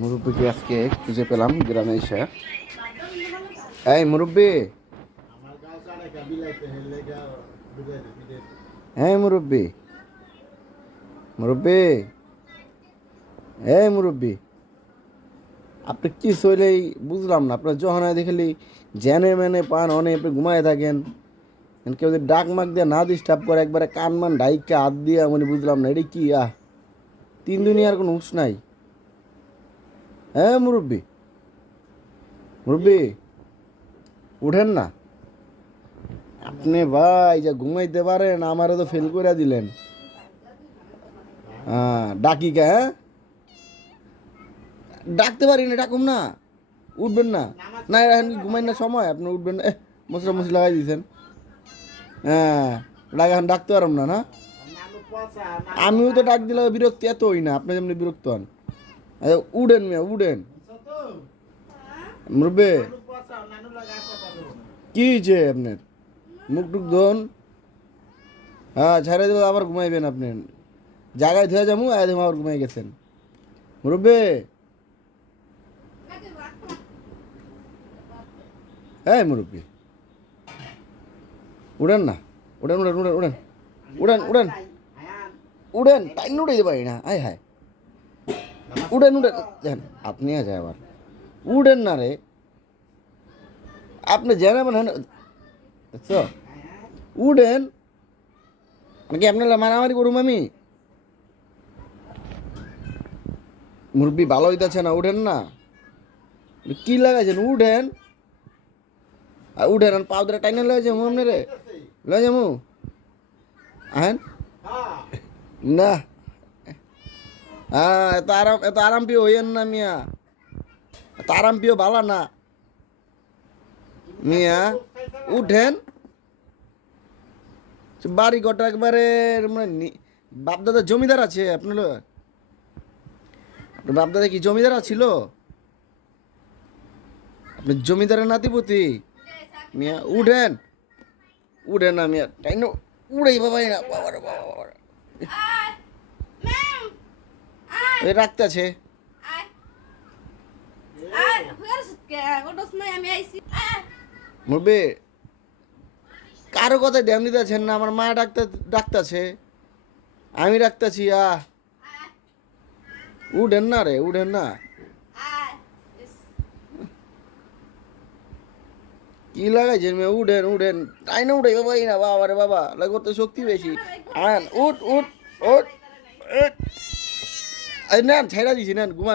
মুরব্বীকে আজকে খুঁজে পেলাম গ্রামে এসে। এই মুরব্বী! হ্যাঁ মুরব্বী! মুরব্বী! এই মুরব্বী! আপনি কি শৈলেই বুঝলাম না, আপনার হয় দেখলি জেনে মেনে পান অনে আপনি ঘুমায় থাকেন। কেউ যদি ডাক মাক দিয়ে না ডিস্টার্ব করে, একবারে কান মান ডাইকে হাত দিয়ে মানে বুঝলাম না, এটা কি, আহ! তিন দুনিয়ার কোনো হুঁশ নাই। হ্যাঁ মুরব্বী। মুরব্বী, উঠেন না। আপনি ভাই, যা ঘুমাইতে পারেন আমারও তো ফেল করে দিলেন। হ্যাঁ ডাকি কে হ্যাঁ? ডাকতে পারি না, ডাকুম না। উঠবেন না। না এখন ঘুমাই না সময়, আপনি উঠবেন না। মশলা মশলা লাগাই দিয়েছেন হ্যাঁ ডাক, এখন ডাকতে পারলাম না না? আমিও তো ডাক দিলে বিরক্তি এত হই না, আপনি যেমনি বিরক্ত হন। উডেন মিয়া, উডেন। মুরবে। কি হয়েছে আপনার? মুখ টুক ধোন। হ্যাঁ ছেড়ে দেবো, আবার ঘুমাইবেন আপনি। জায়গায় ধুয়ে যাব একদম আবার ঘুমাই গেছেন। মুরব্বে হ্যাঁ মুরব্বী। উড়েন না। উড়েন উড়েন উড়েন উড়েন। উড়েন উড়েন। উড়েন তাই উড়ে পারি না। আয়, হায়। উড়েন উড়েন। দেখেন, আপনি আছে আবার। উড়েন না রে। আপনি জেনে মানে দেখছ? উড়েন। নাকি আপনার মারামারি করুম আমি? মুরব্বী ভালো হইতেছে না উঠেন না। কি লাগাইছেন? উঠেন আর উঠেন আর টাইনে লয়ে যাব আপনি রে লয়ে যাব আহেন। না। হ্যাঁ এত আরাম এত আরাম পিও হইয়েন না মিয়া। এত আরাম পিও ভালো না। মিয়া, উঠেন। বাড়ি গোটা একবারে মানে বাপদাদা জমিদার আছে, আপনার বাপদাদা কি জমিদার ছিল আপনি জমিদারের নাতিপতি? মিয়া, উঠেন। উঠেন না মিয়া তাই না উড়েই বাবা না বাবা রে বাবা বাবা রে। এই রাখতে আছে। মুরবে কারও কথা ড্যাম দিতে আছেন না আমার মা ডাক্তার ডাকতেছে। আমি ডাকতেছি আ উঠেন না রে উঠেন না। কি লাগাইছেন মেয়ে? উঠেন উঠেন। তাই না উঠে বাবা না? বাবা রে বাবা লাগো তো শক্তি বেশি। আন উঠ উঠ উঠ। উঠ นั่นใช้ได้จริงๆนั่นกูว่า